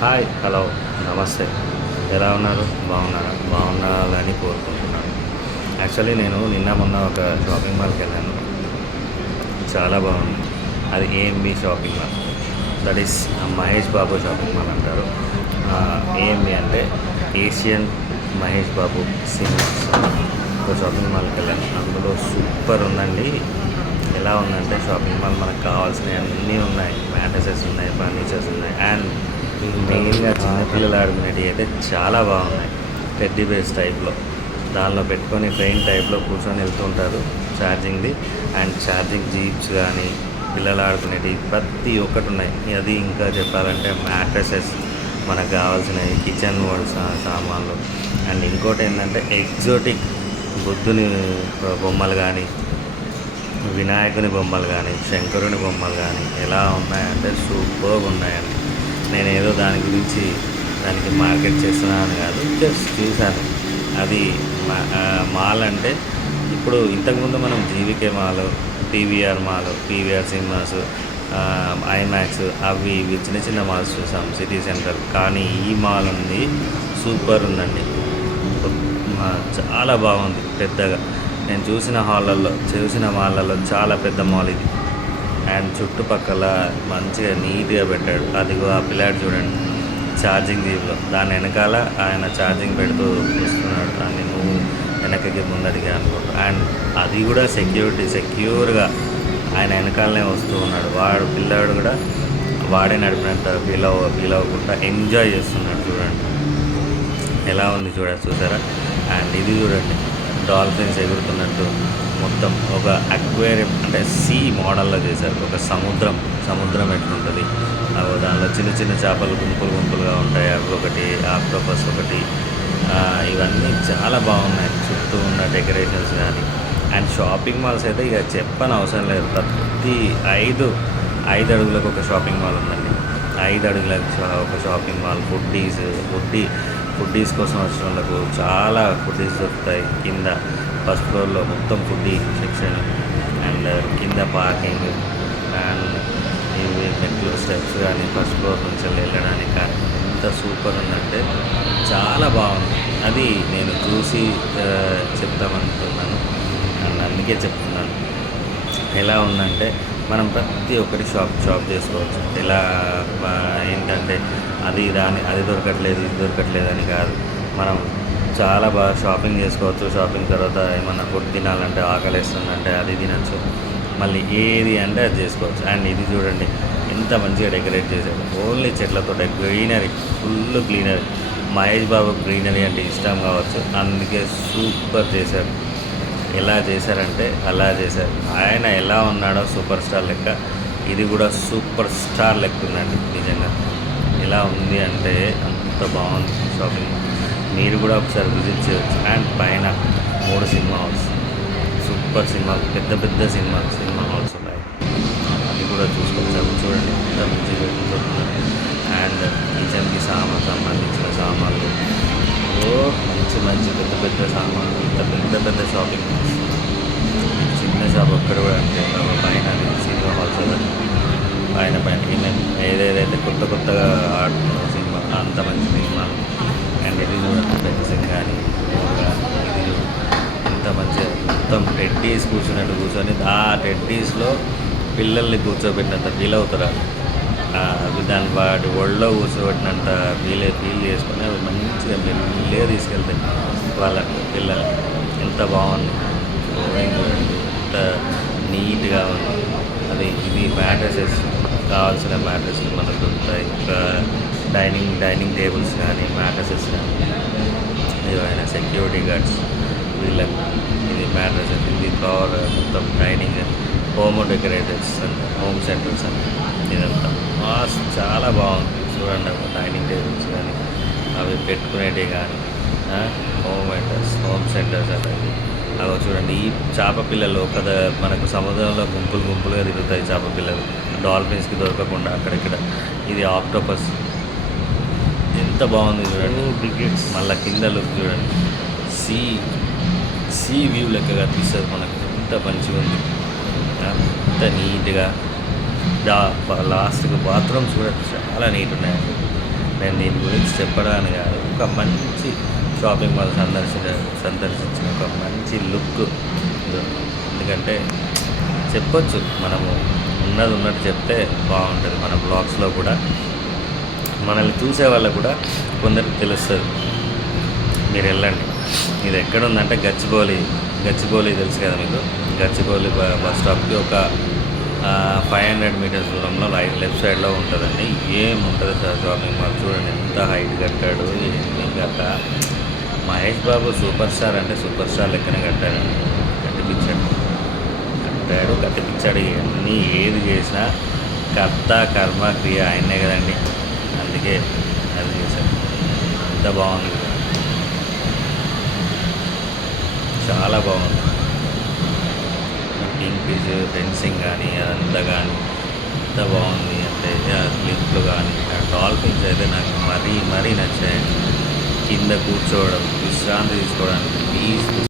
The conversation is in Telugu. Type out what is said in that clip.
హాయ్, హలో, నమస్తే. ఎలా ఉన్నారు? బాగున్నారా? బాగుండాలని కోరుకుంటున్నాను. యాక్చువల్లీ నేను నిన్న మొన్న ఒక షాపింగ్ మాల్కి వెళ్ళాను. చాలా బాగుంది. అది AMB shopping mall. That is Mahesh Babu shopping mall అంటారు. ఏఎంబి అంటే ఏషియన్ మహేష్ బాబు సినిమాస్. ఒక షాపింగ్ మాల్కి వెళ్ళాను. అందులో సూపర్ ఉందండి. ఎలా ఉందంటే షాపింగ్ మాల్ మనకు కావాల్సినవి అన్నీ ఉన్నాయి. మ్యాట్రసెస్ ఉన్నాయి, ఫర్నిచర్స్ ఉన్నాయి, అండ్ మెయిన్గా చిన్నపిల్లలు ఆడుకునేవి అయితే చాలా బాగున్నాయి. టెడ్డీ బేర్స్ టైప్లో దానిలో పెట్టుకొని ట్రైన్ టైప్లో కూర్చొని వెళ్తుంటారు. ఛార్జింగ్ది అండ్ ఛార్జింగ్ జీప్స్ కానీ పిల్లలు ఆడుకునేవి ప్రతి ఒక్కటి ఉన్నాయి. అది ఇంకా చెప్పాలంటే మ్యాట్రసెస్, మనకు కావాల్సినవి కిచెన్ సామాన్లు, అండ్ ఇంకోటి ఏంటంటే ఎగ్జోటిక్ బుద్ధుని బొమ్మలు కానీ, వినాయకుని బొమ్మలు కానీ, శంకరుని బొమ్మలు కానీ ఎలా ఉన్నాయంటే సూపర్గా ఉన్నాయండి. నేను ఏదో దాని గురించి దానికి మార్కెట్ చేస్తున్నాను కాదు, జస్ట్ చూశాను. అది మాల్ అంటే ఇప్పుడు ఇంతకుముందు మనం GVK mall, PVR mall, PVR cinemas, IMAX అవి ఇవి చిన్న చిన్న మాల్స్ చూసాం సిటీ సెంటర్. కానీ ఈ మాల్ ఉంది, సూపర్ ఉందండి. చాలా బాగుంది. పెద్దగా నేను చూసిన మాళ్ళల్లో చాలా పెద్ద మాల్ ఇది. అండ్ చుట్టుపక్కల మంచిగా నీట్గా పెట్టాడు. అదిగో ఆ పిల్లాడు చూడండి, ఛార్జింగ్ దీపులో దాని వెనకాల ఆయన ఛార్జింగ్ పెడుతూ వస్తున్నాడు. దాన్ని నువ్వు వెనకకి ముందడిగా అనుకుంటా. అండ్ అది కూడా సెక్యూర్గా ఆయన వెనకాలనే వస్తూ ఉన్నాడు. పిల్లాడు కూడా వాడే నడిపినంత ఫీల్ అవ్వకుండా ఎంజాయ్ చేస్తున్నాడు. చూడండి ఎలా ఉంది చూసారా. అండ్ ఇది చూడండి, డాల్ఫిన్స్ ఎగురుతున్నట్టు మొత్తం ఒక అక్వేరియం అంటే సీ మోడల్లో చేశారు. ఒక సముద్రం ఎట్లుంటుంది, దానిలో చిన్న చిన్న చేపలు గుంపులుగా ఉంటాయి. అవి ఒకటి, ఆక్టోపస్ ఒకటి, ఇవన్నీ చాలా బాగున్నాయి. చుట్టూ ఉన్న డెకరేషన్స్ కానీ. అండ్ షాపింగ్ మాల్స్ అయితే ఇక చెప్పని అవసరం లేదు. ప్రతి ఐదు అడుగులకు ఒక షాపింగ్ మాల్ ఉందండి. 5 అడుగులకు ఒక షాపింగ్ మాల్. ఫుడ్డీస్ కోసం వచ్చిన వాళ్ళకు చాలా ఫుడ్డీస్ దొరుకుతాయి. కింద ఫస్ట్ ఫ్లోర్లో మొత్తం ఫుడ్డీ సెక్షన్, అండ్ కింద పార్కింగ్, అండ్ ఇవి మెట్లు స్టెప్స్ కానీ ఫస్ట్ ఫ్లోర్ నుంచి వెళ్ళడానికి కానీ ఎంత సూపర్ ఉందంటే చాలా బాగుంది. అది నేను చూసి చెప్తామనుకుంటున్నాను, అండ్ అందుకే చెప్తున్నాను. ఎలా ఉందంటే మనం ప్రతి ఒక్కటి షాప్ చేసుకోవచ్చు. ఎలా ఏంటంటే అది దొరకట్లేదు ఇది దొరకట్లేదు అని కాదు. మనం చాలా బాగా షాపింగ్ చేసుకోవచ్చు. షాపింగ్ తర్వాత ఏమన్నా ఫుడ్ తినాలంటే ఆకలిస్తుందంటే అది తినచ్చు. మళ్ళీ ఏది అంటే అది చేసుకోవచ్చు. అండ్ ఇది చూడండి ఎంత మంచిగా డెకరేట్ చేశారు. ఓన్లీ చెట్లతో greenery, full greenery. Mahesh Babu greenery అంటే ఇష్టం కావచ్చు, అందుకే సూపర్ చేశారు. ఎలా చేశారంటే అలా చేశారు. ఆయన ఎలా ఉన్నాడో సూపర్ స్టార్ లెక్క ఇది కూడా సూపర్ స్టార్ లెక్క ఉందండి. నిజంగా ఎలా ఉంది అంటే అంత బాగుంది షాపింగ్. మీరు కూడా ఒకసారి విజిట్ చేయవచ్చు. అండ్ పైన 3 సినిమా హాల్స్, సూపర్ పెద్ద సినిమా హాల్స్ ఉన్నాయి. అది కూడా చూసుకోవచ్చు. చూడండి ఎంత మంచిగా దొరుకుతుంది. అండ్ కిచెన్కి సంబంధించిన సామాన్లు, మంచి పెద్ద సామాన్లు, పెద్ద షాపింగ్ మాల్స్. చిన్న షాప్ ఒక్కడ కూడా అంటే పైన సినిమా హాల్స్ పైన ఏమేమి ఏదేదైతే కొత్తగా ఆడుతున్న సినిమా అంత మంచి సినిమాలు. అండ్ ఇది చూడండి ఫెన్సింగ్ కానీ ఇది ఎంత మంచిగా మొత్తం టెడ్డీస్ కూర్చొని ఆ టెడ్డీస్లో పిల్లల్ని కూర్చోబెట్టినంత ఫీల్ అవుతారు. దాని వాటి ఒళ్ళో కూర్చోబెట్టినంత ఫీల్ చేసుకొని అవి మంచిగా మెల్లగా తీసుకెళ్తాయి వాళ్ళ పిల్లలు. ఎంత బాగుంది, ఎంత నీట్గా ఉంది. ఇది మ్యాట్రసెస్, కావాల్సిన మ్యాట్రస్లు మనకు దొరుకుతాయి. డైనింగ్ టేబుల్స్ కానీ మ్యాట్రసెస్ కానీ ఏవైనా సెక్యూరిటీ గార్డ్స్ వీళ్ళకి ఇది మ్యాట్రసెస్. ఇది కవర్ మొత్తం dining, home decorators and home centres అని ఇదంతా చాలా బాగుంది. చూడండి డైనింగ్ టేబుల్స్ కానీ అవి పెట్టుకునేటివి కానీ హోమ్ సెంటర్స్ అనేది. అవి చూడండి ఈ చేప పిల్లలు మనకు సముద్రంలో గుంపులుగా తిరుగుతాయి చేప పిల్లలు, డాల్ఫిన్స్కి దొరకకుండా అక్కడిక్కడ. ఇది ఆక్టోపస్ ఎంత బాగుంది చూడండి. టికెట్స్ మళ్ళీ కింద లుక్ చూడండి, సీ వ్యూ లెక్కగా తీస్తుంది మనకు. ఎంత మంచిగా ఉంది, ఎంత నీట్గా. లాస్ట్కి బాత్రూమ్స్ కూడా చాలా నీట్ ఉన్నాయండి. నేను దీని గురించి చెప్పడానికి కాదు, ఒక మంచి షాపింగ్ మాల్ సందర్శించిన ఒక మంచి లుక్. ఎందుకంటే చెప్పొచ్చు, మనము ఉన్నది ఉన్నట్టు చెప్తే బాగుంటుంది. మన బ్లాగ్స్లో కూడా మనల్ని చూసే వాళ్ళకు కూడా కొందరికి తెలుస్తుంది. మీరు వెళ్ళండి. ఇది ఎక్కడ ఉందంటే గచ్చిబౌలి తెలుసు కదా మీకు. గచ్చిబౌలి బస్ స్టాప్కి ఒక 500 మీటర్స్ దూరంలో లెఫ్ట్ సైడ్లో ఉంటుందండి. ఏముంటుంది సార్ షాపింగ్ మాల్. చూడండి ఎంత హైట్ కట్టాడు, ఏమి కట్ట. మహేష్ బాబు సూపర్ స్టార్ అంటే సూపర్ స్టార్ లెక్కనే కట్టాడండి. కట్టిపించాడు. ఇవన్నీ ఏది చేసినా కర్త కర్మ క్రియ ఆయనే కదండి. అందుకే అది చేశాడు. ఎంత బాగుంది, చాలా బాగుంది. పింక్ ఫెన్సింగ్ కానీ అదంతా కానీ ఎంత బాగుంది అంటే క్లిప్లు కానీ డాల్ఫిన్స్ అయితే నాకు మరీ నచ్చాయండి. కింద కూర్చోవడం, విశ్రాంతి తీసుకోవడానికి పీస్ఫుల్